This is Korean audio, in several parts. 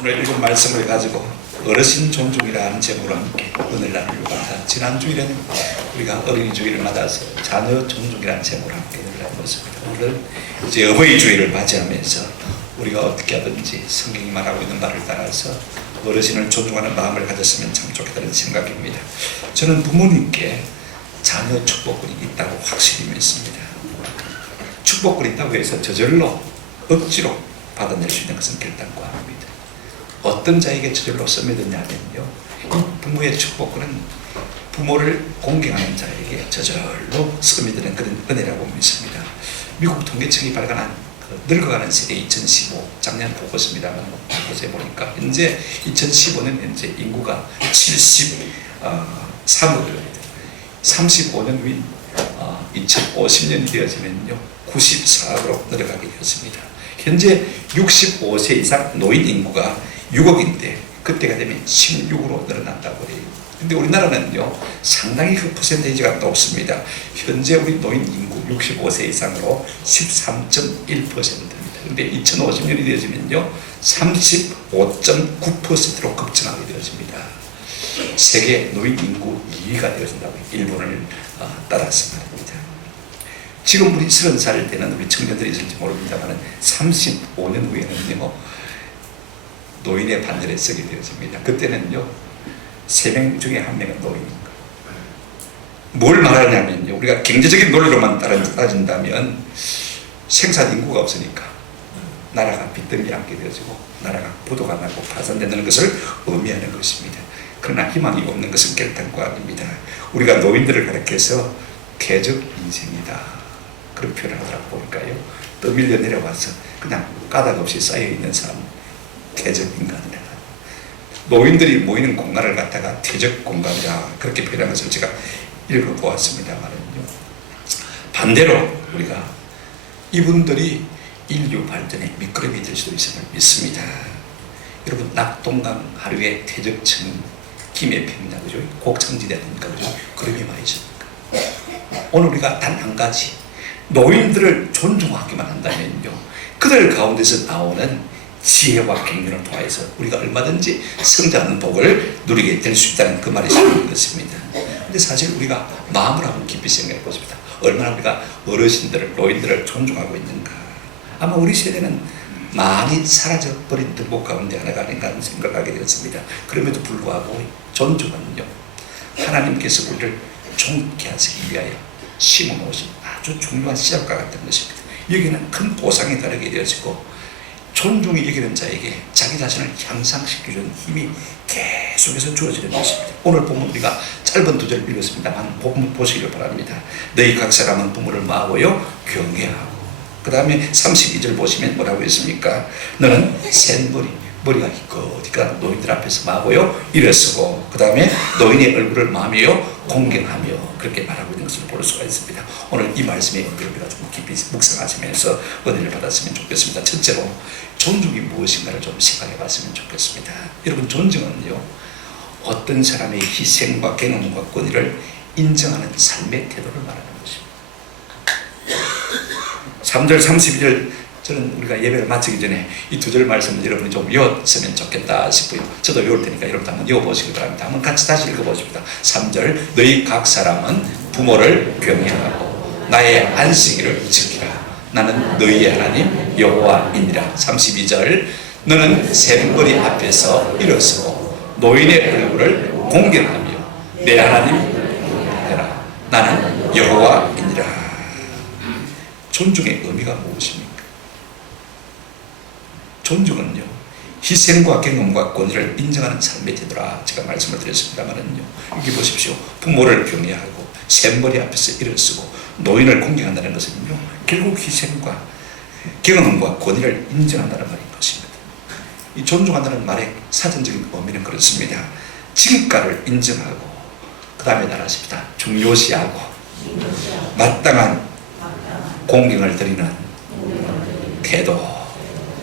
오늘 읽은 말씀을 가지고 어르신 존중이라는 제목으로 함께 은혜를 나누려고 합니다. 지난 주일에는 우리가 어린이 주일을 맞아서 자녀 존중이라는 제목으로 함께 은혜를 나누었습니다. 오늘은 이제 어버이 주일을 맞이하면서 우리가 어떻게 하든지 성경이 말하고 있는 말을 따라서 어르신을 존중하는 마음을 가졌으면 참 좋겠다는 생각입니다. 저는 부모님께 자녀 축복권이 있다고 확실히 믿습니다. 축복권이 있다고 해서 저절로 억지로 받아낼 수 있는 것은 결단과 합니다. 어떤 자에게 저절로 써매드냐면요, 이 부모의 축복권은 부모를 공경하는 자에게 저절로 써매드는 그런 은혜라고 믿습니다. 미국 통계청이 발간한 늙어가는 세대 2015 작년 보고서입니다만 보고서에 보니까 현재 2015년 현재 인구가 73억입니다. 35년 후인 2050년이 되어지면요 94억으로 늘어가게 되었습니다. 현재 65세 이상 노인 인구가 6억인데 그때가 되면 16으로 늘어난다고 해요. 근데 우리나라는요 상당히 그 퍼센테이지가 높습니다. 현재 우리 노인 인구 65세 이상으로 13.1%입니다. 근데 2050년이 되어지면요 35.9%로 급증하게 되어집니다. 세계 노인 인구 2위가 되어진다고 해요. 일본을 따라서 말입니다. 지금 우리 30살 되는 우리 청년들이 있을지 모릅니다만 35년 후에는요 노인의 반열에 서게 되어집니다. 그때는요 3명 중에 1명은 노인입니다. 뭘 말하냐면요, 우리가 경제적인 논리로만 따진다면 생산 인구가 없으니까 나라가 빚더미 안게 되어지고 나라가 부도가 나고 파산된다는 것을 의미하는 것입니다. 그러나 희망이 없는 것은 결단과 아닙니다. 우리가 노인들을 가리켜서 쾌적 인생이다 그런 표현을 하더라고 보니까요, 떠밀려 내려와서 그냥 까닭 없이 쌓여있는 삶, 쾌적 인간이라. 노인들이 모이는 공간을 갖다가 퇴적 공간이라 그렇게 표현한 것을 제가 읽어보았습니다만요, 반대로 우리가 이분들이 인류 발전의 미끄럼이 될 수도 있음을 믿습니다. 여러분, 낙동강 하류의 퇴적층 김해 평야, 그죠? 곡창지대 아닙니까, 그죠? 그림이 많이 있습니까? 오늘 우리가 단 한 가지 노인들을 존중하기만 한다면요, 그들 가운데서 나오는 지혜와 경륜을 통해서 우리가 얼마든지 성장하는 복을 누리게 될 수 있다는 그 말이 있는 것입니다. 근데 사실 우리가 마음을 한번 깊이 생각해 보십니다. 얼마나 우리가 어르신들을, 노인들을 존중하고 있는가. 아마 우리 세대는 많이 사라져버린 덕목 가운데 하나가 아닌가 하는 생각을 하게 되었습니다. 그럼에도 불구하고 존중은요, 하나님께서 우리를 존귀 하시기 위하여 심어놓으신 아주 중요한 씨앗과 같은 것입니다. 여기는 큰 보상이 다르게 되어지고 존중이 여기는 자에게 자기 자신을 향상시켜주는 힘이 계속해서 주어지는 것입니다. 오늘 보면 우리가 짧은 2절 읽었습니다만 본문 보시기를 바랍니다. 너희 각 사람은 부모를 마하고요 경외하고, 그 다음에 32절 보시면 뭐라고 했습니까? 너는 센 머리가 기껏이까 노인들 앞에서 마하고요 일어서고, 그 다음에 노인의 얼굴을 마하며 공경하며, 그렇게 말하고 있는 것을 볼 수가 있습니다. 오늘 이 말씀의 의미를 우리가 좀 깊이 묵상하시면서 은혜를 받았으면 좋겠습니다. 첫째로 존중이 무엇인가를 좀 생각해 봤으면 좋겠습니다. 여러분, 존중은요 어떤 사람의 희생과 경험과 권위를 인정하는 삶의 태도를 말하는 것입니다. 3절 32절 저는 우리가 예배를 마치기 전에 이 2절 말씀을 여러분이 좀 외웠으면 좋겠다 싶어요. 저도 외울 테니까 여러분도 한번 외워보시기 바랍니다. 한번 같이 다시 읽어보십니다. 3절 너희 각 사람은 부모를 경외하고 나의 안식일을 지키라. 나는 너희의 하나님 여호와이니라. 32절 너는 샘머리 앞에서 일어서고 노인의 얼굴을 공경하며 내 하나님 되라. 나는 여호와이니라. 존중의 의미가 무엇입니까? 존중은요 희생과 경험과 권위를 인정하는 삶의 태도라 제가 말씀을 드렸습니다만은요, 여기 보십시오. 부모를 경외하고 샘머리 앞에서 일어서고 노인을 공경한다는 것은요 결국 희생과 경험과 권위를 인정한다는 말인 것입니다. 이 존중한다는 말의 사전적인 의미는 그렇습니다. 진가를 인정하고, 그 다음에 나라십니다. 중요시하고 마땅한 공경을 드리는 태도.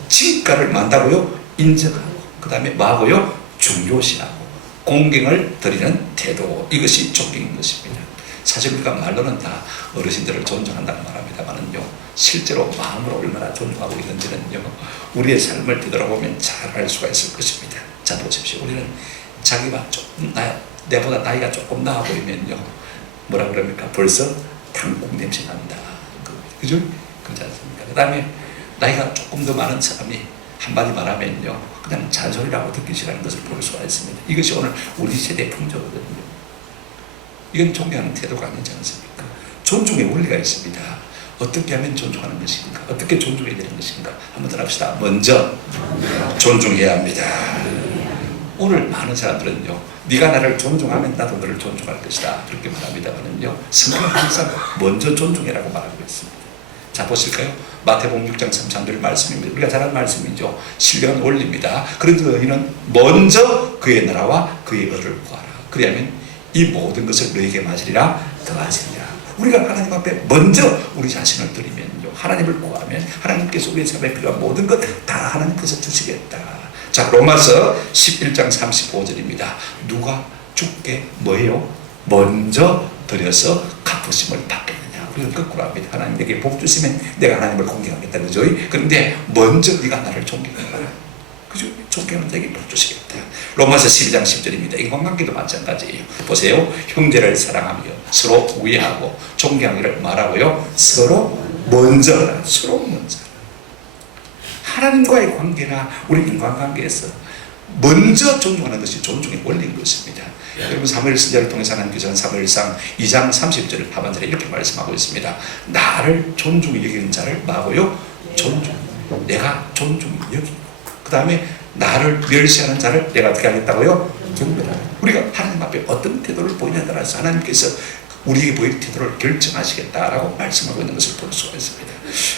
진가를 만다고요 인정하고, 그 다음에 뭐하고요 중요시하고 공경을 드리는 태도, 이것이 존경인 것입니다. 사실 우리가 말로는 다 어르신들을 존중한다고 말합니다만은요, 실제로 마음으로 얼마나 존중하고 있는지는요, 우리의 삶을 되돌아보면 잘 알 수가 있을 것입니다. 자, 보십시오. 우리는 자기가 조금 내보다 나이가 조금 나아 보이면요, 뭐라 그럽니까? 벌써 당국 냄새 난다. 그죠? 그렇지 않습니까? 그 다음에 나이가 조금 더 많은 사람이 한마디 말하면요, 그냥 잔소리라고 듣기 싫어하는 것을 볼 수가 있습니다. 이것이 오늘 우리 세대의 풍조거든요. 이건 존경하는 태도가 아니지 않습니까? 존중의 원리가 있습니다. 어떻게 하면 존중하는 것인가? 어떻게 존중해야 되는 것인가? 한번 더 합시다. 먼저 존중해야 합니다. 오늘 많은 사람들은요, 네가 나를 존중하면 나도 너를 존중할 것이다, 그렇게 말합니다만은요, 성경은 항상 먼저 존중해라고 말하고 있습니다. 자, 보실까요? 마태복음 6장 33절 말씀입니다. 우리가 잘 아는 말씀이죠. 신령한 원리입니다. 그런데 너희는 먼저 그의 나라와 그의 의를 구하라. 그리하면 이 모든 것을 너희에게 맞으리라 더하시리라. 우리가 하나님 앞에 먼저 우리 자신을 드리면요, 하나님을 구하면 하나님께서 우리의 삶에 필요한 모든 것 다 하나님께서 주시겠다. 자, 로마서 11장 35절입니다. 누가 주께 뭐예요? 먼저 드려서 갚으심을 받겠느냐. 우리는 거꾸로 합니다. 하나님 내게 복 주시면 내가 하나님을 공경하겠다, 그죠? 그런데 먼저 네가 나를 존경해라, 그죠? 존경하면 내게 복 주시겠다. 로마서 12장 10절입니다. 인간관계도 마찬가지예요. 보세요. 형제를 사랑하며 서로 우애하고 존경하기를 말하고요, 서로 먼저. 하나님과의 관계나 우리 인간관계에서 먼저 존중하는 것이 존중의 원리인 것입니다. 여러분, 사무엘 선지자를 통해서 하나님께서는 사무엘상 2장 30절 하반절에 이렇게 말씀하고 있습니다. 나를 존중히 여기는 자를 뭐하고요? 존중. 내가 존중히 여기고, 그 다음에 나를 멸시하는 자를 내가 어떻게 하겠다고요? 경멸하라. 우리가 하나님 앞에 어떤 태도를 보이냐에 따라서 하나님께서 우리에게 보일 태도를 결정하시겠다라고 말씀하고 있는 것을 볼 수가 있습니다.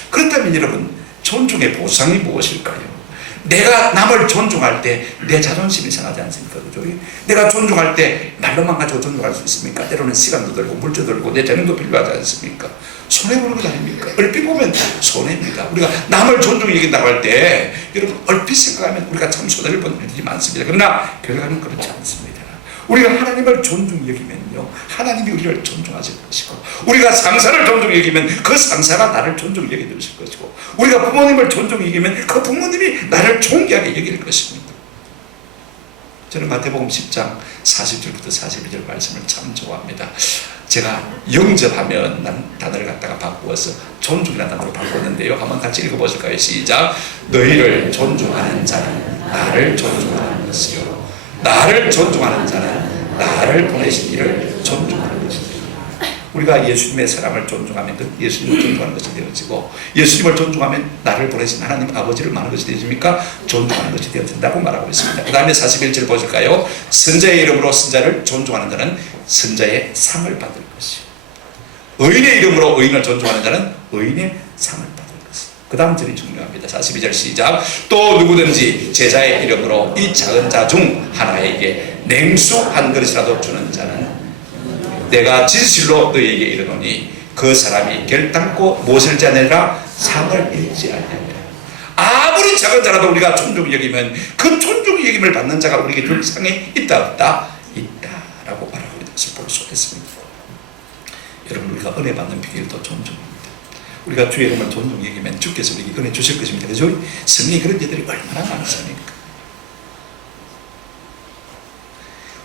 그렇다면 여러분, 존중의 보상이 무엇일까요? 내가 남을 존중할 때 내 자존심이 상하지 않습니까? 그죠? 내가 존중할 때 말로만 가지고 존중할 수 있습니까? 때로는 시간도 들고 물도 들고 내 재능도 필요하지 않습니까? 손해보는 것 아닙니까? 얼핏 보면 손해입니다. 우리가 남을 존중히 여긴다고 할 때 여러분, 얼핏 생각하면 우리가 참 손해를 보는 일이 많습니다. 그러나 결과는 그렇지 않습니다. 우리가 하나님을 존중히 여기면요, 하나님이 우리를 존중하실 것이고, 우리가 상사를 존중히 여기면 그 상사가 나를 존중히 여겨주실 것이고, 우리가 부모님을 존중히 여기면 그 부모님이 나를 존귀하게 여길 것입니다. 저는 마태복음 10장 40절부터 42절 말씀을 참 좋아합니다. 제가 영접하면 난 단어를 갖다가 바꾸어서 존중이라는 단어로 바꿨는데요, 한번 같이 읽어보실까요? 시작. 너희를 존중하는 자는 나를 존중하는 것이요, 나를 존중하는 자는 나를 보내신 이를 존중하는 것이다. 우리가 예수님의 사랑을 존중하면 그 예수님을 존중하는 것이 되어지고, 예수님을 존중하면 나를 보내신 하나님 아버지를 말하는 것이 되어집니까? 존중하는 것이 되어진다고 말하고 있습니다. 그 다음에 41절 보실까요? 선자의 이름으로 선자를 존중하는 자는 선자의 상을 받을 것이요, 의인의 이름으로 의인을 존중하는 자는 의인의 상을 받을 것이요. 그 다음 절이 중요합니다. 42절 시작. 또 누구든지 제자의 이름으로 이 작은 자 중 하나에게 냉수 한 그릇이라도 주는 자는 내가 진실로 너희에게 이르노니 그 사람이 결단코 무엇을 자내라 상을 잃지 아니하리라. 아무리 작은 자라도 우리가 존중히 여기면 그 존중히 여김을 받는 자가 우리에게 줄 상이 있다 없다? 있다라고 말하고 있는 것을 볼 수 있습니다. 여러분, 우리가 은혜 받는 비결도 존중입니다. 우리가 주의 이름을 존중히 여기면 주께서 우리에게 은혜 주실 것입니다. 그죠? 성령이 그런 자들이 얼마나 많습니까?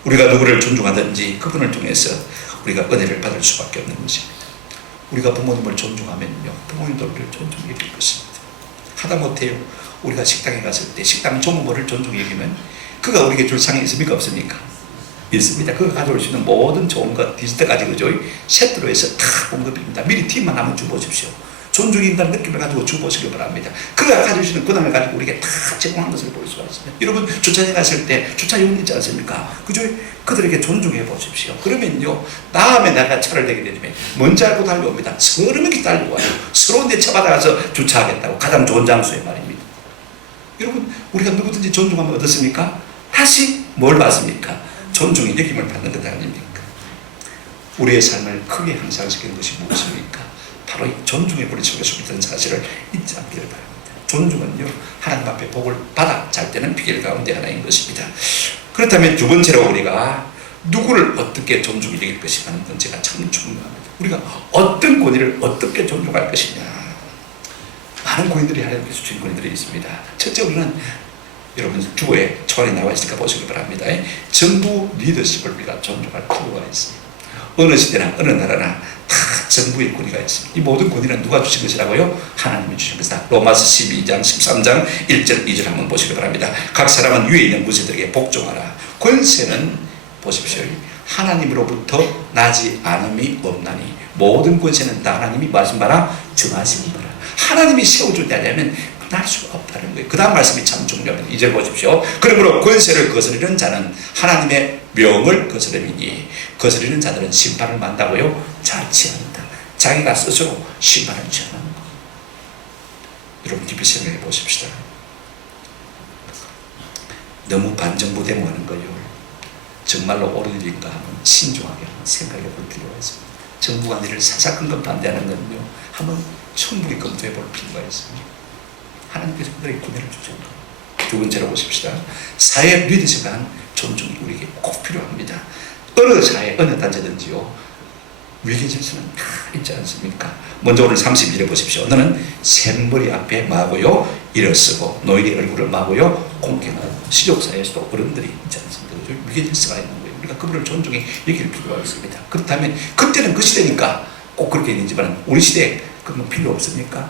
우리가 누구를 존중하든지 그분을 통해서 우리가 은혜를 받을 수밖에 없는 것입니다. 우리가 부모님을 존중하면요, 부모님도 우리를 존중히 여길 것입니다. 하다못해요, 우리가 식당에 갔을 때 식당 종업원을 존중히 여기면 그가 우리에게 줄 상이 있습니까? 없습니까? 있습니다. 그가 가져올 수 있는 모든 좋은 것, 디저트까지 그죠? 세트로 해서 다 공급입니다. 미리 팁만 한번 주보십시오. 존중이 있다는 느낌을 가지고 주보시기 바랍니다. 그가 가져오시는 근황을 가지고 우리에게 다 제공한 것을 볼 수가 있습니다. 여러분, 주차장에 갔을 때 주차 요금 있지 않습니까? 그죠? 그들에게 존중해 보십시오. 그러면요, 다음에 내가 차를 대게 되면 뭔지 알고 달려옵니다. 서너 명이 달려와요. 서로 내 차 받아가서 주차하겠다고, 가장 좋은 장소에 말입니다. 여러분, 우리가 누구든지 존중하면 어떻습니까? 다시 뭘 받습니까? 존중의 여김을 받는 것 아닙니까? 우리의 삶을 크게 향상시키는 것이 무엇입니까? 바로 이 존중의 뿌리 속에 숨있다는 사실을 잊지 않기를 바랍니다. 존중은요, 하나님 앞에 복을 받아 잘 때는 비결 가운데 하나인 것입니다. 그렇다면 두 번째로 우리가 누구를 어떻게 존중이 될 것인가 하는 문제가 참 중요합니다. 우리가 어떤 권위를 어떻게 존중할 것이냐. 많은 권위들이 하나님께서 주신 권위들이 있습니다. 첫째, 우리는 여러분 주보에 초안에 나와 있으니까 보시기 바랍니다. 정부 리더십을 우리가 존중할 필요가 있습니다. 어느 시대나 어느 나라나 다 정부의 권위가 있습니다. 이 모든 권위는 누가 주신 것이라고요? 하나님이 주신 것이다. 로마서 12장 13장 1절 2절 한번 보시기 바랍니다. 각 사람은 위에 있는 권세들에게 복종하라. 권세는 보십시오. 하나님으로부터 나지 않음이 없나니 모든 권세는 다 하나님이 말씀 바라 정하신 거라. 하나님이 세워주지 않으면 날 수가 없다는 거예요. 그 다음 말씀이 참 중요합니다. 이제 보십시오. 그러므로 권세를 거스르는 자는 하나님의 명을 거스르니 거스르는 자들은 심판을 만다고요? 자치한다. 자기가 스스로 심판을 취하는 거. 여러분 깊이 생각해 보십시다. 너무 반정부대모하는 거예요. 정말로 옳은 일인가 하면 신중하게 한번 생각해 볼 필요가 있습니다. 정부가 이를 사사건건 반대하는 건요, 한번 충분히 검토해 볼 필요가 있습니다. 하나님께서 그들에게 권위를 주셨다. 두 번째로 보십시다. 사회 리더십에 대한 존중이 우리에게 꼭 필요합니다. 어느 사회, 어느 단체든지요, 위계 질서는 다 있지 않습니까? 먼저 오늘 31에 보십시오. 너는 샘머리 앞에 마고요, 일어서고 노인의 얼굴을 마고요, 공경하고. 시족사회에서도 어른들이 있지 않습니까? 위계 질서가 있는 거예요. 우리가 그분을 존중해 여길 필요가 있습니다. 그렇다면 그때는 그 시대니까 꼭 그렇게 있는지만 우리 시대에 그건 필요 없습니까?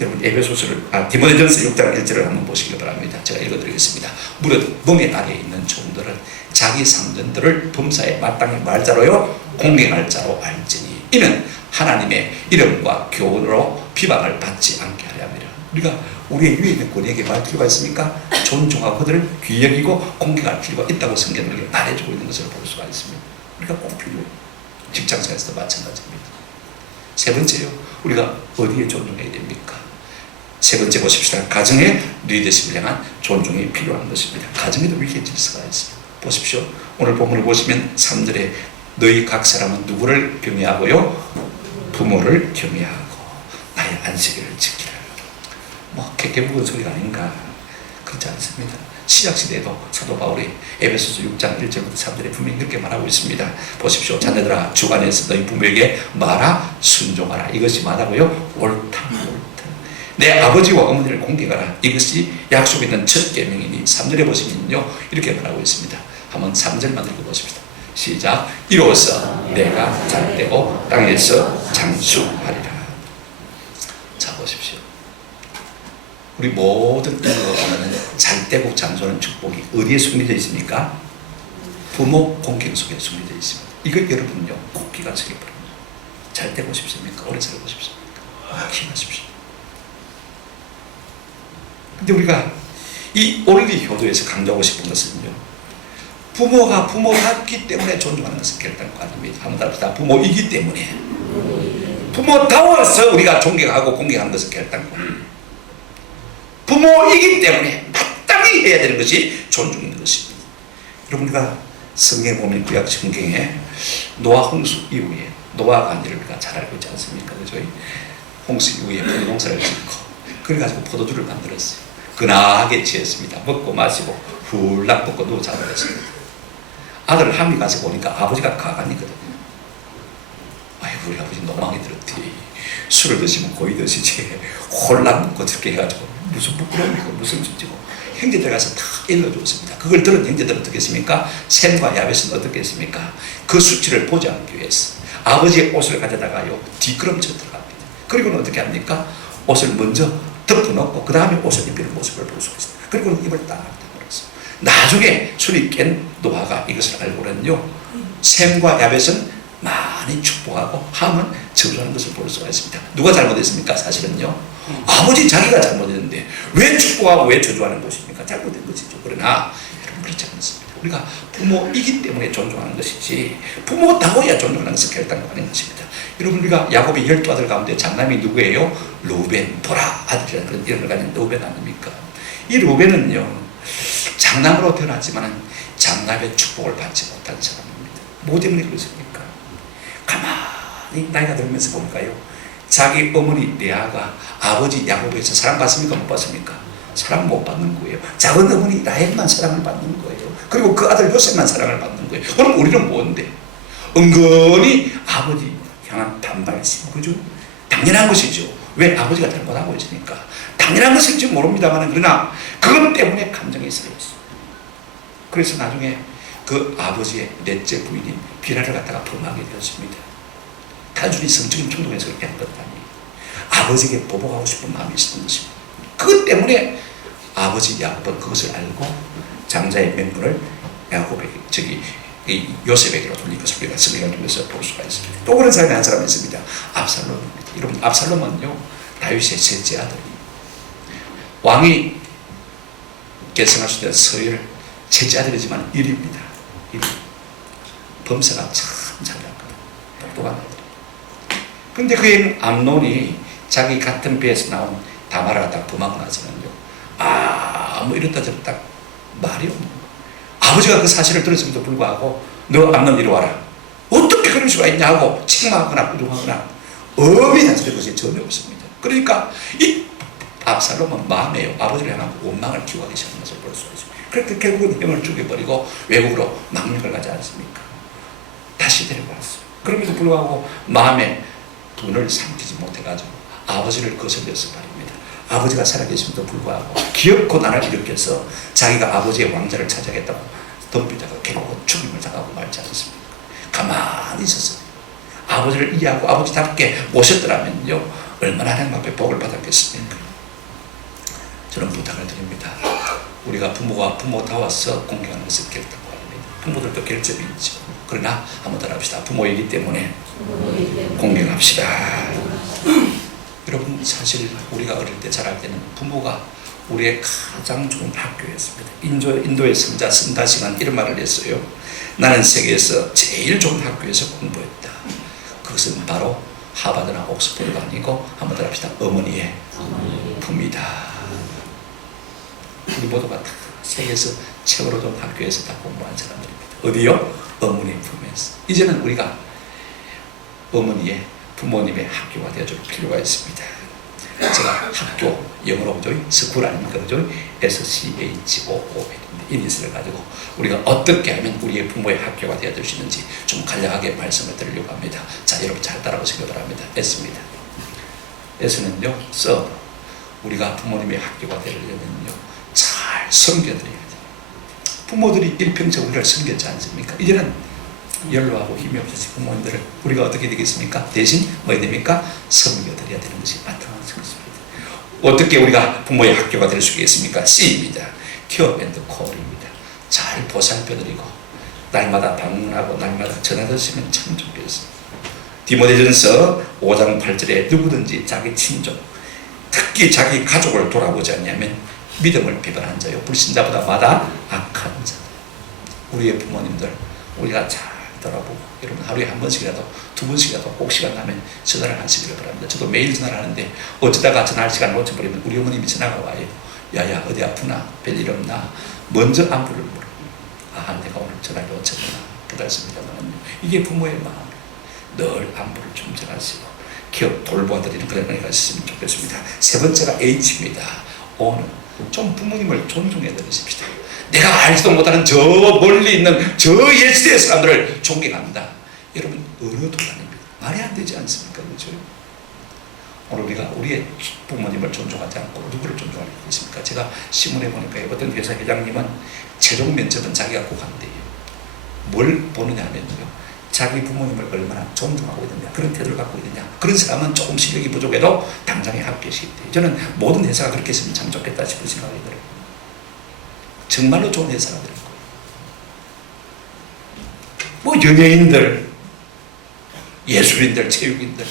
여러분 에베소서를 디모데전서 6장 1절을 한번 보시기 바랍니다. 제가 읽어드리겠습니다. 무릇 멍에 아래에 있는 종들은 자기 상전들을 범사에 마땅히 말자로요 공경할 자로 알지니 이는 하나님의 이름과 교훈으로 비방을 받지 않게 하려 함이라. 우리가 우리의 위에 있는 권위에게 말 필요가 있습니까? 존중하고 그들을 귀히 여기고 공경할 필요가 있다고 성경을 말해주고 있는 것을 볼 수가 있습니다. 우리가 꼭 필요해요. 직장생활에서도 마찬가지입니다. 세 번째요, 우리가 어디에 존중해야 됩니까? 세 번째 보십시다. 가정의 리더십을 향한 존중이 필요한 것입니다. 가정에도 위계 질서가 있습니다. 보십시오. 오늘 본문을 보시면 3절에 너희 각 사람은 누구를 경외하고요? 부모를 경외하고 나의 안식일을 지키라. 뭐 개무건 소리가 아닌가? 그렇지 않습니다. 신약시대에도 사도 바울이 에베소서 6장 1절부터 3절에 분명히 이렇게 말하고 있습니다. 보십시오. 자녀들아 주 안에서 너희 부모에게 말하 순종하라. 이것이 말하고요 옳다. 내 아버지와 어머니를 공경하라. 이것이 약속 있는 첫 계명이니 3절에 보시면요 이렇게 말하고 있습니다. 한번 3절만 읽어보십시다. 시작. 이로써 내가 잘되고 땅에서 장수하리라. 자 보십시오. 우리 모든 인류가 보면 잘되고 장수하는 축복이 어디에 숨겨져 있습니까? 부모 공경 속에 숨겨져 있습니다. 이거 여러분요 꼭 기가하시기 바랍니다. 잘되고 싶습니까? 오래 살고 싶습니까? 기가하십시오. 근데 우리가 이 원리 효도에서 강조하고 싶은 것은요, 부모가 부모답기 때문에 존중하는 것은 결단코 아닙니다. 한번 답시다. 부모이기 때문에. 부모다워서 우리가 존경하고 공경하는 것은 결단코 아닙니다. 부모이기 때문에 마땅히 해야 되는 것이 존중인 것입니다. 여러분, 우리가 성경에 보면 구약 성경에 노아 홍수 이후에 노아가 한 일을 우리가 잘 알고 있지 않습니까? 그죠? 홍수 이후에 포도농사를 짓고 그래가지고 포도주를 만들었어요. 근하게 지었습니다. 먹고 마시고 훌락 먹고 누워 자버렸습니다. 아들 함이 가서 보니까 아버지가 가관이거든요. 아이고 우리 아버지 노망이 들었지. 술을 드시면 고이 드시지. 홀락 먹고 저렇게 해가지고 무슨 부끄러움이고 무슨 죽지고 형제들 가서 다 일러줬습니다. 그걸 들은 형제들은 어떻게 했습니까? 셈과 야벳은 어떻게 했습니까? 그 수치를 보지 않기 위해서 아버지의 옷을 가져다가요 뒷걸음쳐 들어갑니다. 그리고는 어떻게 합니까? 옷을 먼저 덮어놓고 그 다음에 옷을 입히는 모습을 볼 수가 있습니다. 그리고는 입을 딱 다물었어요. 나중에 술이 깬 노아가 이것을 알고는요 셈과 야벳은 많이 축복하고 함은 저주하는 것을 볼 수가 있습니다. 누가 잘못했습니까? 사실은요 아버지 자기가 잘못했는데 왜 축복하고 왜 저주하는 것입니까? 잘못된 것이죠. 그러나 여러분 그렇지 않습니다. 우리가 부모이기 때문에 존중하는 것이지 부모다워야 존중하는 것은 결단코 아닌 것입니다. 여러분 우리가 야곱의 12아들 가운데 장남이 누구예요? 루벤, 보라 아들이라는 그런 이름을 가진 루벤 아닙니까? 이 루벤은요 장남으로 태어났지만 장남의 축복을 받지 못한 사람입니다. 뭐 때문에 그렇습니까? 가만히 나이가 들면서 볼까요? 자기 어머니 레아가 아버지 야곱에서 사랑받습니까? 못 받습니까? 사랑 못 받는 거예요. 작은 어머니 라헬만 사랑을 받는 거예요. 그리고 그 아들 요셉만 사랑을 받는 거예요. 그럼 우리는 뭔데? 은근히 아버지 향한 반발심, 그죠? 당연한 것이죠. 왜? 아버지가 잘못하고 있으니까. 당연한 것일지 모릅니다만, 그러나 그것 때문에 감정이 쌓여있어요. 그래서 나중에 그 아버지의 넷째 부인인 비라를 갖다가 범하게 되었습니다. 단순히 성적인 충동에서 그렇게 한 것 아니에요. 아버지에게 보복하고 싶은 마음이 있었던 것입니다. 그것 때문에 아버지 야곱은 그것을 알고 장자의 명분을 요셉에게로 돌린 것을 우리가 성경을 통해서 볼 수가 있습니다. 또 그런 사람이 한 사람이 있습니다. 압살롬입니다. 여러분, 압살롬은요, 다윗의 셋째 아들이 왕이 계승할 수 있는 서열 셋째 아들이지만 1위입니다. 1위. 범사가 참 잘났거든. 똑똑한 아들. 근데 그 암논이 자기 같은 배에서 나온 다말을 갖다 범하고 나서는요, 뭐 이렇다 저렇다 말이 없는 거예요. 아버지가 그 사실을 들었음에도 불구하고 너 암논 이리 와라. 어떻게 그럴 수가 있냐고 책망하거나 부정하거나 엄히 다스릴 것이 전혀 없습니다. 그러니까 이 압살롬은 마음에 아버지를 향한 원망을 키워가기 시작한 것을 볼 수가 있습니다. 그렇게 결국은 힘을 죽여버리고 외국으로 망명을 가지 않습니까? 다시 데리고 왔어요. 그럼에도 불구하고 마음에 분을 삼키지 못해가지고 아버지를 거슬려서 말입니다. 아버지가 살아계심에도 불구하고 기업 고난을 일으켜서 자기가 아버지의 왕자를 차지하겠다고 덤비다가 결국은 죽임을 당하고 말지 않습니까? 가만히 있었어요. 아버지를 이해하고 아버지답게 모셨더라면요, 얼마나 하나님 앞에 복을 받았겠습니까? 저는 부탁을 드립니다. 우리가 부모다워서 공경하는 것을 결단하고 합니다. 부모들도 결점이 있죠. 그러나 한번 더 합시다. 부모이기 때문에 공경합시다. 여러분, 사실 우리가 어릴 때 자랄 때는 부모가 우리의 가장 좋은 학교였습니다. 인도의 성자 선다시간 이런 말을 했어요. 나는 세계에서 제일 좋은 학교에서 공부했다. 그것은 바로 하버드나 옥스퍼드가 아니고 한번 더 합시다. 어머니의 품이다. 우리 모두가 다 세계에서 최고로 좋은 학교에서 다 공부한 사람들입니다. 어디요? 어머니의 품에서. 이제는 우리가 어머니의 부모님의 학교가 되어줄 필요가 있습니다. 제가 학교, 영어로 그죠? 스쿨 아닙니까? 그죠? SCHOO 이니스를 가지고 우리가 어떻게 하면 우리의 부모의 학교가 되어줄 수 있는지 좀 간략하게 말씀을 드리려고 합니다. 자, 여러분 잘 따라오시기 바랍니다. S입니다. S는요, 우리가 부모님의 학교가 되려면요, 잘 섬겨드려야 돼요. 부모들이 일평생 우리를 섬겼지 않습니까? 이제는 연로하고 힘이 없으신 부모님들을 우리가 어떻게 되겠습니까? 대신 뭐야 됩니까? 섬겨드려야 되는 것이 마땅한 것입니다. 어떻게 우리가 부모의 학교가 될 수 있겠습니까? C입니다. 케어 앤드 콜입니다. 잘 보살펴드리고 날마다 방문하고 날마다 전화드리시면 참 좋겠습니다. 디모데전서 5장 8절에 누구든지 자기 친족, 특히 자기 가족을 돌아보지 않냐면 믿음을 비판한 자요 불신자보다 마다 악한 자. 우리의 부모님들 우리가 잘 돌아보고, 여러분 하루에 한 번씩이라도 두 번씩이라도 꼭 시간 나면 전화를 하시기를 바랍니다. 저도 매일 전화를 하는데 어쩌다가 전화할 시간을 놓쳐버리면 우리 어머님이 전화가 와요. 야야 어디 아프나? 별일 없나? 먼저 안부를 물어. 내가 오늘 전화를 놓쳤구나 깨달습니다만 이게 부모의 마음이에요. 늘 안부를 좀 전하시고 기업 돌보아드리는 그런 은혜가 있으면 좋겠습니다. 세 번째가 H입니다. O는 좀 부모님을 존중해 드리십시다. 내가 알지도 못하는 저 멀리 있는 저 옛시대의 사람들을 존경합니다. 여러분 어느 도단입니다. 말이 안 되지 않습니까? 그렇죠? 오늘 우리가 우리의 부모님을 존중하지 않고 누구를 존중하게 되십니까? 제가 신문에 보니까 어떤 회사 회장님은 최종 면접은 자기가 꼭 한대요. 뭘 보느냐 하면요, 자기 부모님을 얼마나 존중하고 있느냐, 그런 태도를 갖고 있느냐. 그런 사람은 조금 실력이 부족해도 당장에 합격시키대요. 저는 모든 회사가 그렇게 했으면 참 좋겠다 싶은 생각이 들어요. 정말로 좋은 회사가 될 거예요. 뭐 연예인들, 예술인들, 체육인들,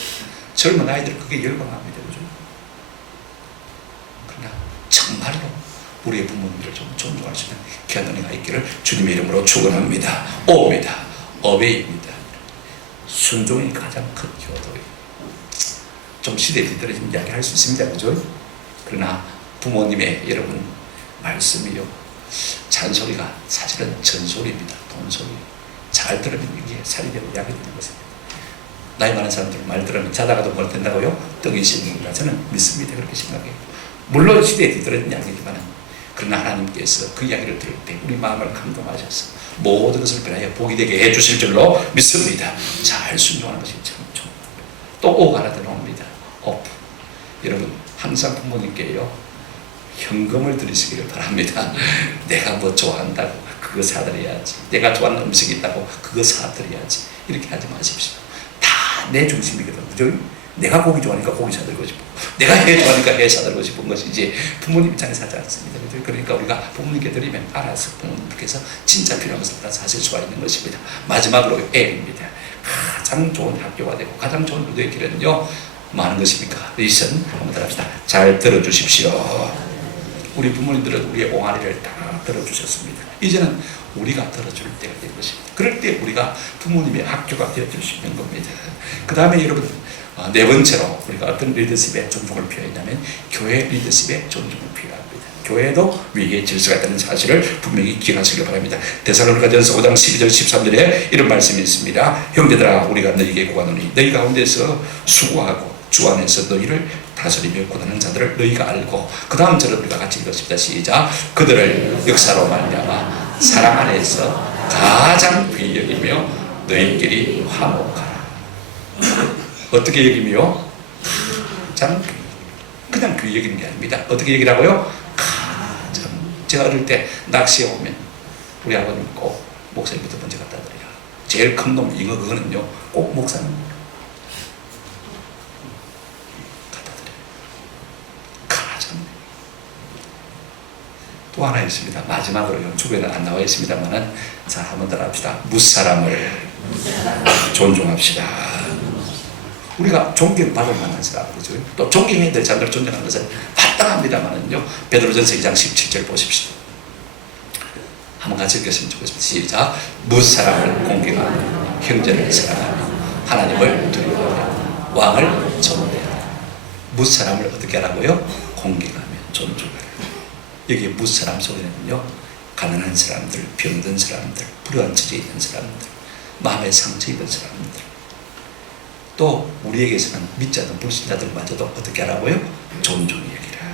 젊은 아이들 그게 열광합니다. 그죠? 그러나 정말로 우리의 부모님들을 좀 존중할 수 있는 귀한 은혜가 있기를 주님의 이름으로 축원합니다. 오입니다. 어베이입니다. 순종이 가장 큰 효도예요. 좀 시대에 뒤떨어진 이야기 할 수 있습니다. 그죠? 그러나 부모님의 여러분 말씀이요, 잔소리가 사실은 전소리입니다. 돈소리. 잘 들으면 이게 살이 되고 약이 되는 것입니다. 나이 많은 사람들 말 들으면 자다가도 뭘 된다고요? 떡이 씹는다. 저는 믿습니다. 그렇게 생각해요. 물론 시대에 뒤떨어진 이야기지만 그러나 하나님께서 그 이야기를 들을 때 우리 마음을 감동하셔서 모든 것을 변하여 복이 되게 해주실 줄로 믿습니다. 잘 순종하는 것이 참 좋습니다. 또 오가 하나 더 나옵니다. 오프. 여러분 항상 부모님께요 현금을 드리시기를 바랍니다. 내가 뭐 좋아한다고 그거 사드려야지, 내가 좋아하는 음식이 있다고 그거 사드려야지, 이렇게 하지 마십시오. 다 내 중심이거든. 그죠? 내가 고기 좋아하니까 고기 사들고 싶고, 내가 해 좋아하니까 해 사들고 싶은 것이지 부모님 입장에서 하지 않습니다. 그죠? 그러니까 우리가 부모님께 드리면 알아서 부모님께서 진짜 필요한 것을 다 사실 수가 있는 것입니다. 마지막으로 M입니다. 가장 좋은 학교가 되고 가장 좋은 무대의 길은요 많은 것입니까? 리슨 한번 더 합시다. 잘 들어주십시오. 우리 부모님들은 우리의 옹알이를 다 들어주셨습니다. 이제는 우리가 들어줄 때가 된 것입니다. 그럴 때 우리가 부모님의 학교가 되어줄 수 있는 겁니다. 그 다음에 여러분 네 번째로 우리가 어떤 리더십에 존중을 표현하냐면 교회 리더십에 존중을 표현합니다. 교회도 위에 질서가 있다는 사실을 분명히 기억하시길 바랍니다. 데살로니가전서 5장 12절 13절에 이런 말씀이 있습니다. 형제들아 우리가 너희에게 구하노니 너희 가운데서 수고하고 주 안에서 너희를 다스리며 고단한 자들을 너희가 알고, 그 다음 절을 우리가 같이 읽었습니다. 시작. 그들을 역사로 말미암아 사랑 안에서 가장 귀히 여기며 너희끼리 화목하라. 어떻게 여기며? 가장 귀히. 그냥 귀히 여기는 게 아닙니다. 어떻게 여기라고요? 가장. 제가 어릴 때 낚시에 오면 우리 아버님 꼭 목사님부터 먼저 갖다 드리라. 제일 큰 놈 잉어 그거는요 꼭 목사님 또 하나 있습니다. 마지막으로요. 주변에 안 나와 있습니다만은 자 한번 더 합시다. 무사람을 존중합시다. 우리가 존경받을 만한 사람, 그죠? 또 존경해야 될 사람들 존경하는 것은 마땅합니다만은요. 베드로전서 2장 17절 보십시오. 한번 같이 읽겠으면 좋겠습니다. 시작. 무사람을 공경하며 형제를 사랑하며 하나님을 두려워하며 왕을 전대하라. 무사람을 어떻게 하라고요? 공경하며 존중하라. 여기에 무사람 속에는요 가난한 사람들, 병든 사람들, 불우한 처지에 있는 사람들, 마음에 상처 입은 사람들, 또 우리에게서는 믿지 않는 불신자들마저도 어떻게 하라고요? 존중히 여기라.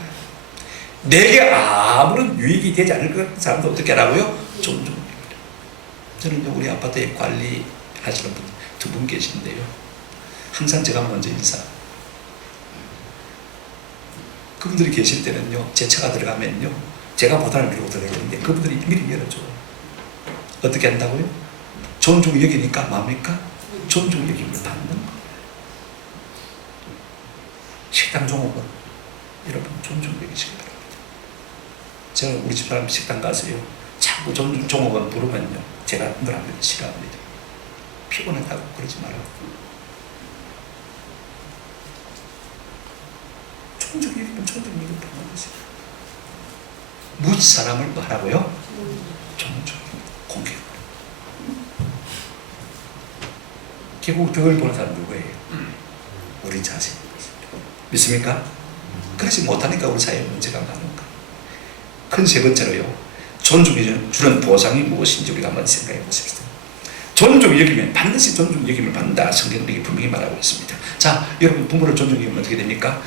내게 아무런 유익이 되지 않을 것 같은 사람도 어떻게 하라고요? 존중히 여기라. 저는 우리 아파트에 관리하시는 분 두 분 계신데요, 항상 제가 먼저 인사, 그분들이 계실 때는요 제 차가 들어가면요 제가 보단을 밀고 들어가야 되는데 그분들이 미리 열어줘요. 어떻게 한다고요? 존중 여기니까 뭡니까? 존중 여김을 받는 거예요. 식당 종업원 여러분 존중 여기시기 바랍니다. 제가 우리 집사람 식당 가서요 자꾸 존중 종업원 부르면요 제가 뭐라고 싫어합니다. 피곤하다고 그러지 말라고. 존중 여기면 존중 여기면 받는 것입니다. 무엇 사람을 말하고요? 존중 공격. 결국 덕을 보는 사람 누구예요? 우리 자신인 것입니다. 믿습니까? 그러지 못하니까 우리 사회에 문제가 많은 거예요. 큰 세 번째로요, 존중이 주는 보상이 무엇인지 우리가 한번 생각해 보십시다. 존중 여기면 반드시 존중 여김을 받는다. 성경은 우리에게 분명히 말하고 있습니다. 자, 여러분 부모를 존중 여기면 어떻게 됩니까?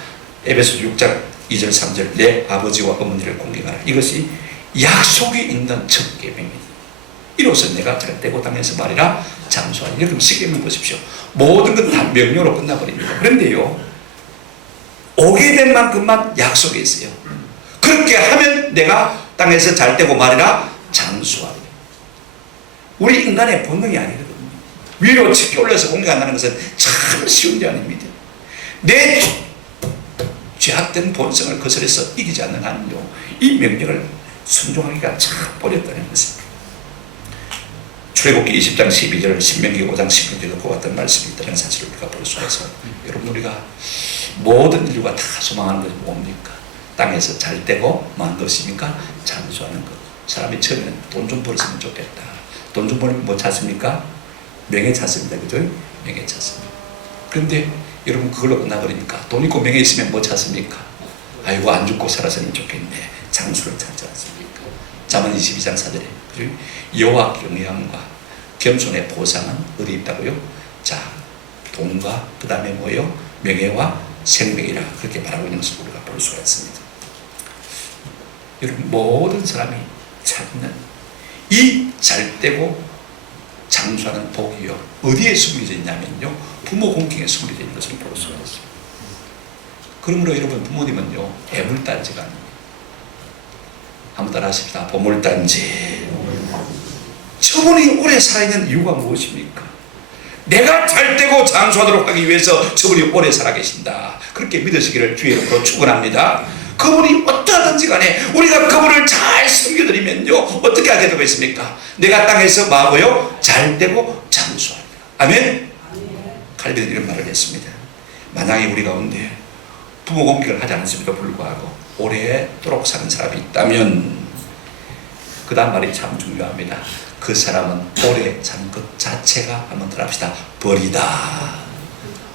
에베소 6장 2절 3절 내 아버지와 어머니를 공경하라. 이것이 약속이 있는 첫 계명입니다. 이로써 내가 잘되고 당해서 말이라 장수하라. 이렇게 시계명 보십시오. 모든 건 다 명령으로 끝나버립니다. 그런데요 오게 된 만큼만 약속이 있어요. 그렇게 하면 내가 땅에서 잘되고 말이라 장수하라. 우리 인간의 본능이 아니거든요. 위로 치켜 올려서 공격한다는 것은 참 쉬운 게 아닙니다. 내 죄악된 본성을 거스려서 이기지 않는 한요 이 명령을 순종하기가 참 어렵다는 것입니다. 출애굽기 20장 12절, 신명기 5장 16절도 그 같은 말씀이 있다는 사실을 우리가 볼 수가 있어요. 여러분 우리가 모든 인류가 다 소망하는 것이 뭡니까? 땅에서 잘되고 만 것입니까? 장수하는 것. 사람이 처음에는 돈 좀 벌었으면 좋겠다. 돈 좀 벌면 뭐 찾습니까? 명예 찾습니다. 그죠? 명예 찾습니다. 그런데 여러분 그걸로 끝나버리니까 돈 있고 명예 있으면 뭐 찾습니까? 아이고 안 죽고 살았으면 좋겠네. 장수를 찾지 않습니까? 잠언 22장 4절에 여호와 경외함과 겸손의 보상은 어디 있다고요? 자, 돈과 그 다음에 뭐요? 명예와 생명이라 그렇게 말하고 있는 것을 우리가 볼 수가 있습니다. 여러분, 모든 사람이 찾는 이 잘되고 장수하는 복이요, 어디에 숨겨져 있냐면요, 부모 공경에 숨겨져 있는 것을 볼 수가 있습니다. 그러므로 여러분, 부모님은요, 애물단지가 아닙니다. 한번 따라 하십시다. 보물단지. 저분이 오래 살아있는 이유가 무엇입니까? 내가 잘되고 장수하도록 하기 위해서 저분이 오래 살아계신다, 그렇게 믿으시기를 주의 이름으로 축원합니다. 그분이 어떠하든지 간에 우리가 그분을 잘 섬겨드리면요, 어떻게 하게 되고 있습니까? 내가 땅에서 뭐하고요? 잘되고 장수하리라. 아멘. 칼빈은 이런 말을 했습니다. 만약에 우리 가운데 부모 공경을 하지 않았음에도 불구하고 오래도록 사는 사람이 있다면, 그 다음 말이 참 중요합니다. 그 사람은 오래 사는 것 자체가, 한번 더 합시다, 벌이다.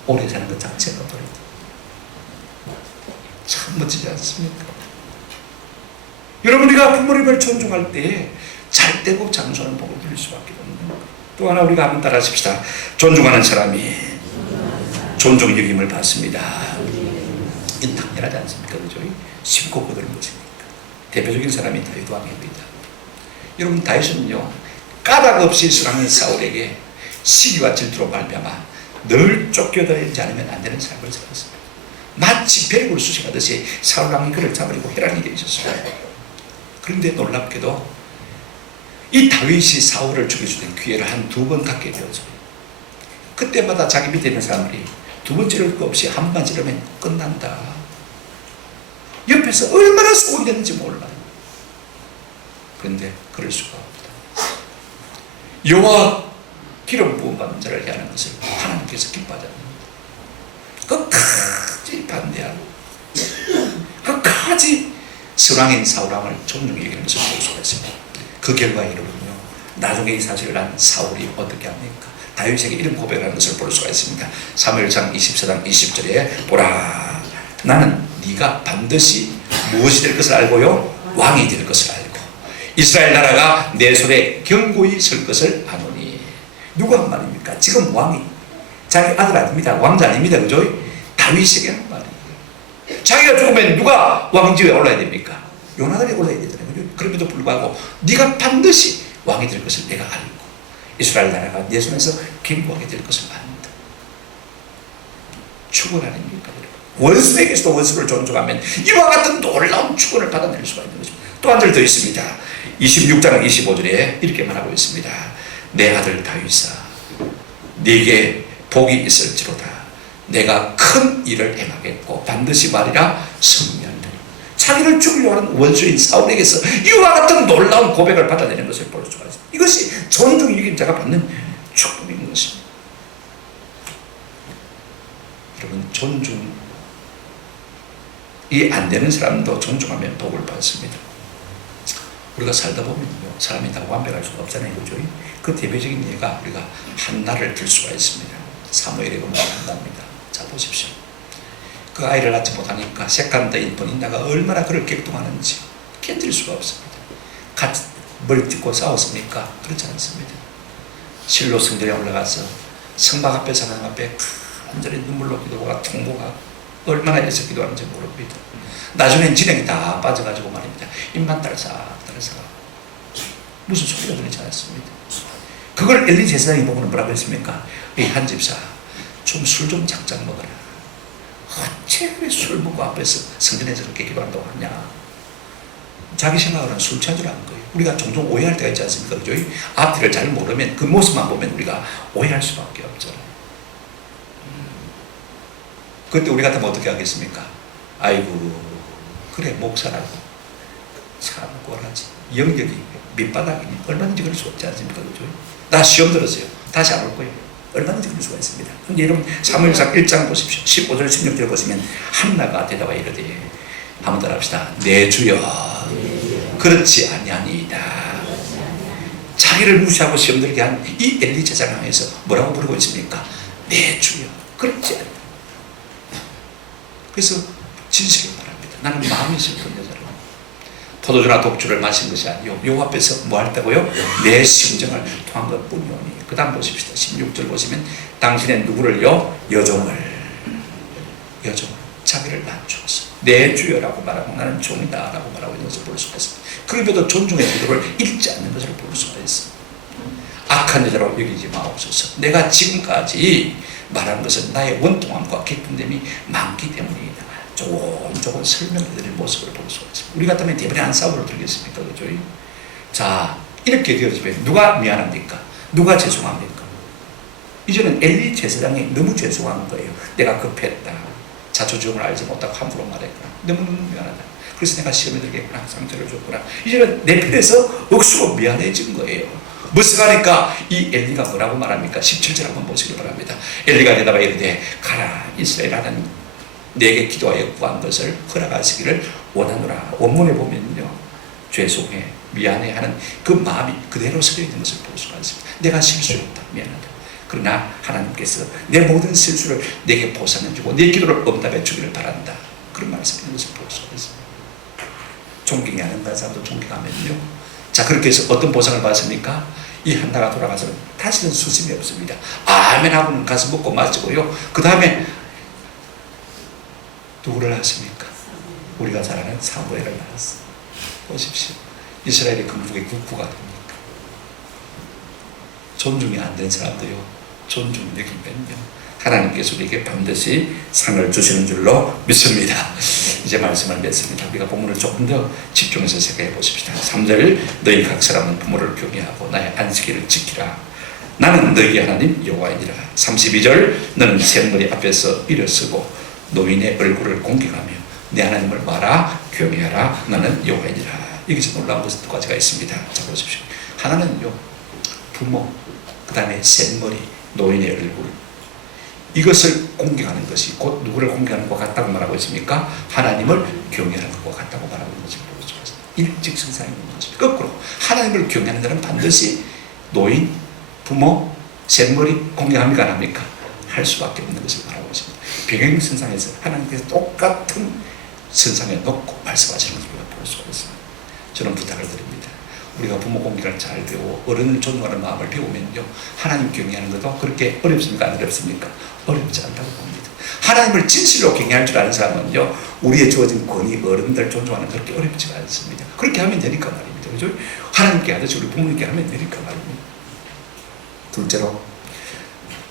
오래 사는 것 자체가 벌이다. 참 멋지지 않습니까? 여러분, 우리가 부모님을 존중할 때 잘되고 장수하는 복을 누릴 수밖에 없는 것. 또 하나 우리가 한번 따라 하십시다. 존중하는 사람이 존중 여김을 받습니다. 이건 당연하지 않습니까? 그죠? 쉽고 거드는 것이니까. 대표적인 사람이 다윗 왕입니다. 여러분, 다윗은요, 까닭 없이 술하는 사울에게 시기와 질투로 말미암아 늘 쫓겨다니지 않으면 안 되는 삶을 살았습니다. 마치 벼룩을 수색하듯이 사울 왕이 그를 잡으려고 혈안이 되어 있었어요. 그런데 놀랍게도 이 다윗이 사울을 죽일 수 있는 기회를 한 2번 갖게 되었어요. 그때마다 자기 밑에 있는 사람들이 두 번 찌를 거 없이 한 번 찌르면 끝난다. 옆에서 얼마나 소원됐는지 몰라요. 그런데 그럴 수가 없다. 여호와 기름 부음 받는 자를 해하는 것을 하나님께서 기뻐하지 않는다. 끝까지 반대하고 끝까지 선왕인 사울왕을 존중히 여기는 것을 볼 수가 있습니다. 그 결과 여러분요, 나중에 이 사실을 한 사울이 어떻게 합니까? 다윗에게 이런 고백하는 것을 볼 수가 있습니다. 사무엘상 24장 20절에 보라, 나는 네가 반드시 무엇이 될 것을 알고요, 왕이 될 것을 알고 이스라엘 나라가 내 손에 견고히 설 것을 아노니. 누가 한 말입니까? 지금 왕이 자기 아들 아닙니다. 왕자 아닙니다. 그죠? 다윗에게 한 말이에요. 자기가 죽으면 누가 왕지에 올라야 됩니까? 요나단이 올라야 되잖아요. 그죠? 그럼에도 불구하고 네가 반드시 왕이 될 것을 내가 알고 이스라엘 나라가 내 손에서 견고하게 될 것을 안다. 축원 아닙니까? 원수에게서도 원수를 존중하면 이와 같은 놀라운 축원을 받아낼 수가 있는 것입니다. 또 한 절 더 있습니다. 26장 25절에 이렇게 말하고 있습니다. 내 아들 다윗아, 네게 복이 있을지로다. 내가 큰 일을 행하겠고 반드시 말이라 승리한다. 자기를 죽이려고 하는 원수인 사울에게서 이와 같은 놀라운 고백을 받아내는 것을 볼 수가 있습니다. 이것이 존중 여긴 자가 받는 축복인 것입니다. 여러분, 존중이 안 되는 사람도 존중하면 복을 받습니다. 우리가 살다 보면요, 사람이 다 완벽할 수가 없잖아요. 그죠? 그 대표적인 예가 우리가 한나를 들 수가 있습니다. 사무엘에 보면 한나입니다. 자, 보십시오. 그 아이를 낳지 못하니까 세칸다인 본인나가 얼마나 그를 격동하는지 견딜 수가 없습니다. 같이 뭘 딛고 싸웠습니까? 그렇지 않습니다. 실로 성전에 올라가서 성막 앞에 사람 앞에 간절히 눈물로 기도가 통보가 얼마나 애써 기도하는지 모릅니다. 나중엔 진액이 다 빠져가지고 말입니다. 입만 딸싹 무슨 소리가 들리지 않았습니다. 그걸 엘리 제사장이 보고는 뭐라고 했습니까? 이 한 집사, 좀 술 좀 작작 먹어라. 어째 왜 술 먹고 앞에서 성전에서 그렇게 기도한다고 하냐. 자기 생각으로는 술 취한 줄 아는 거예요. 우리가 종종 오해할 때가 있지 않습니까? 그죠? 앞뒤를 잘 모르면 그 모습만 보면 우리가 오해할 수밖에 없잖아요. 그때 우리 같으면 어떻게 하겠습니까? 아이고, 그래, 목사라고 참 꼴하지. 영역이 밑바닥이니 얼마든지 그럴 수 없지 않습니까? 그죠? 나 시험 들었어요. 다시 안 올 거예요. 얼마든지 그럴 수가 있습니다. 근데 여러분, 사무엘상 1장 보십시오. 15절 16절 보시면 한나가 대답하여 이르되, 한번 따라 합시다. 내 주여, 그렇지 아니하니이다. 자기를 무시하고 시험 들게 한 이 엘리 제사장에서 뭐라고 부르고 있습니까? 내 주여, 그렇지 않다. 그래서 진실을 말합니다. 나는 마음이 슬픈 여자로 포도주나 독주를 마신 것이 아니요 요 앞에서 뭐 했다고요? 내 심정을 통한 것 뿐이오니. 그 다음 보십시다. 16절 보시면 당신의 누구를요? 여종을 자기를 낮추어서 내 주여라고 말하고 나는 종이다 라고 말하고 있는 것을 볼 수가 있습니다. 그럼에도 존중의 태도를 잃지 않는 것을 볼 수가 있습니다. 악한 여자로 여기지 마옵소서. 내가 지금까지 말한 것은 나의 원통함과 기쁨됨이 많기 때문이다. 조금 설명해드릴 모습을 볼 수가 있습니다. 우리 같으면 대번에 안 싸우러 들겠습니까? 그죠? 자, 이렇게 되어지면 누가 미안합니까? 누가 죄송합니까? 이제는 엘리 제사장이 너무 죄송한 거예요. 내가 급했다. 자초지종을 알지 못하고 함부로 말했구나. 너무너무 미안하다. 그래서 내가 시험에 들겠구나. 상처를 줬구나. 이제는 내 편에서 억수로 미안해진 거예요. 무슨 하니까 이 엘리가 뭐라고 말합니까? 17절 한번 보시기 바랍니다. 엘리가 대답하여 이르되 가라. 이스라엘 하나님 내게 기도하여 구한 것을 허락하시기를 원하노라. 원문에 보면요, 죄송해, 미안해 하는 그 마음이 그대로 서 있는 것을 볼 수가 있습니다. 내가 실수했다, 미안하다. 그러나 하나님께서 내 모든 실수를 내게 보상해 주고 내 기도를 응답해 주기를 바란다. 그런 말씀인 것을 볼 수가 있습니다. 존경이 하는 사람도 존경하면요, 자, 그렇게 해서 어떤 보상을 받습니까? 이 한나가 돌아가서는 다시는 수심이 없습니다. 아멘 하고는 가서 먹고 마시고요, 그 다음에 누구를 하십니까? 우리가 잘 아는 사무엘을 낳았어. 보십시오. 이스라엘의 건국의 국부가 됩니까? 존중이 안 된 사람도요, 존중 여기면요, 하나님께서 우리에게 반드시 상을 주시는 줄로 믿습니다. 이제 말씀을 맺습니다. 우리가 본문을 조금 더 집중해서 생각해 보십시다. 3절 너희 각 사람은 부모를 경외하고 나의 안식일을 지키라. 나는 너희 하나님 여호와이니라. 32절 너는 샘머리 앞에서 일어서고 노인의 얼굴을 공경하며 내 하나님을 봐라 경외하라. 나는 여호와이니라. 여기서 놀라운 것두 가지가 있습니다. 자, 보십시오. 하나는요, 부모, 그 다음에 샘머리, 노인의 얼굴, 이것을 공경하는 것이 곧 누구를 공경하는 것 같다고 말하고 있습니까? 하나님을 경외하는 것과 같다고 말하고 있는 것을 보고 있습니다. 일직선상에 있는 것입니다. 거꾸로 하나님을 경외하는 자는 반드시 노인, 부모, 샘머리 공경합니까? 안 합니까? 할 수밖에 없는 것을 말하고 있습니다. 병행선상에서 하나님께서 똑같은 선상에 놓고 말씀하시는 것을 볼 수가 있습니다. 저는 부탁을 드립니다. 우리가 부모 공경을 잘 배우고 어른을 존중하는 마음을 배우면요, 하나님 경외하는 것도 그렇게 어렵습니까? 안 어렵습니까? 어렵지 않다고 봅니다. 하나님을 진실로 경외할 줄 아는 사람은요, 우리의 주어진 권위, 어른들 존중하는 그렇게 어렵지가 않습니다. 그렇게 하면 되니까 말입니다. 그죠? 하나님께 하듯이 우리 부모님께 하면 되니까 말입니다. 둘째로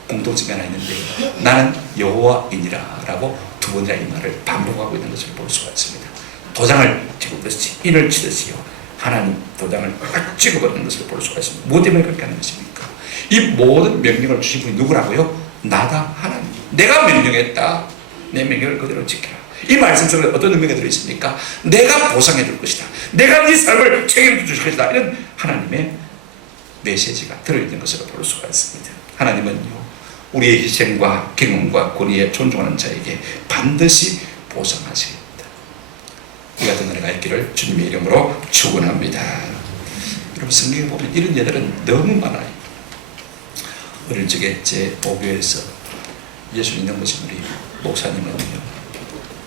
공통점이 하나 있는데, 나는 여호와이니라 라고 두 번째 이 말을 반복하고 있는 것을 볼 수가 있습니다. 도장을 찍듯이 인을 치듯이요, 하나님 도장을 딱 찍어버리는 것을 볼 수가 있습니다. 뭐 때문에 그렇게 하는 것입니까? 이 모든 명령을 주신 분이 누구라고요? 나다, 하나님. 내가 명령했다. 내 명령을 그대로 지켜라. 이 말씀 속에 어떤 의미가 들어있습니까? 내가 보상해 줄 것이다. 내가 네 삶을 책임져 줄 것이다. 이런 하나님의 메시지가 들어있는 것으로 볼 수가 있습니다. 하나님은요, 우리의 희생과 경험과 권위에 존중하는 자에게 반드시 보상하시겠다. 이 같은 은혜가 있기를 주님의 이름으로 축원합니다. 여러분, 성경에 보면 이런 예들은 너무 많아요. 어릴 적에 제 모교에서 예수 믿는 것이 우리 목사님은요,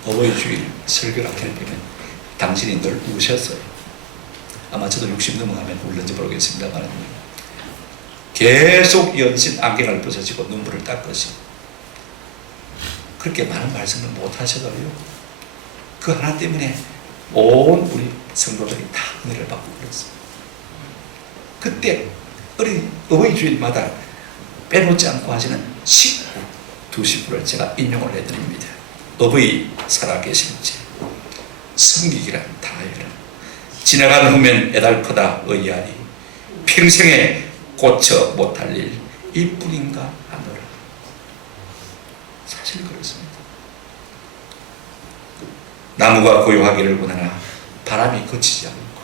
어버이 주일 설교를 하게 되면 당신이 늘 우셨어요. 아마 저도 60 넘어가면 울는지 모르겠습니다만 계속 연신 안경을 벗으시고 눈물을 닦으시고, 그렇게 많은 말씀을 못 하셔도요, 그 하나 때문에 온 우리 성도들이 다 은혜를 받고 그랬어요. 그때 어버이 주일마다 빼놓지 않고 하시는 식구 두 식구를 제가 인용을 해드립니다. 어버이 살아계실지 섬기기란 다해라. 지나간 후면 애달프다 의아리. 평생에 고쳐 못할 일 이뿐인가 하노라. 사실 그렇습니다. 나무가 고요하기를 원하나 바람이 그치지 않고,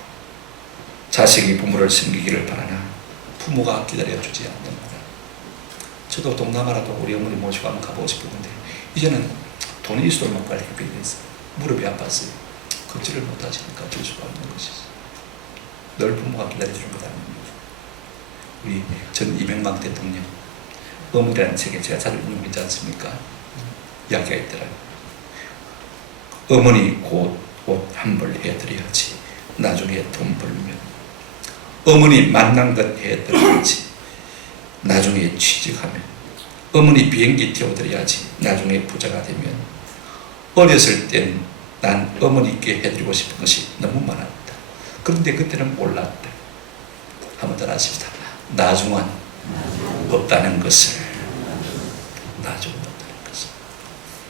자식이 부모를 섬기기를 바라나 부모가 기다려주지 않는구나. 저도 동남아라도 우리 어머니 모시고 한번 가보고 싶었는데, 이제는 돈이 있어도 못 갈 형편이 됐어요. 무릎이 아팠어요. 걷지를 못하시니까 어쩔 수가 없는 것이죠. 늘 부모가 기다려주는 것 아닙니다. 우리 전 이명박 대통령 어머니라는 책에 제가 자주 인용하지 않습니까? 이야기가 있더라고요. 어머니 곧 옷 한 벌 해드려야지. 나중에 돈 벌면. 어머니 만난 것 해드려야지. 나중에 취직하면. 어머니 비행기 태워드려야지. 나중에 부자가 되면. 어렸을 땐 난 어머니께 해드리고 싶은 것이 너무 많았다. 그런데 그때는 몰랐다. 한번 더 하십시다. 나중은 없다는 것을. 나중은 없다는 것을.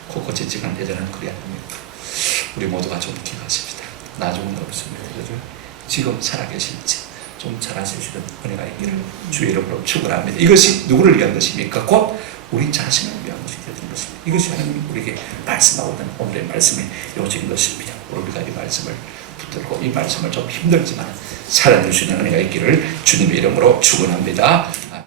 곳곳에 지금 대전은 그래야 됩니까? 우리 모두가 좀 기도하십시다. 나중은 없습니다. 지금 살아계실지 좀 잘하실 수 있는 은혜가 있기를 주의 이름으로 축원합니다. 이것이 누구를 위한 것입니까? 곧 우리 자신을 위한 것이 되는 것입니다. 이것이 하나님 우리에게 말씀하고는 오늘의 말씀의 요지인 것입니다. 우리가 이 말씀을 붙들고 이 말씀을 좀 힘들지만 살아낼 수 있는 은혜가 있기를 주님의 이름으로 축원합니다.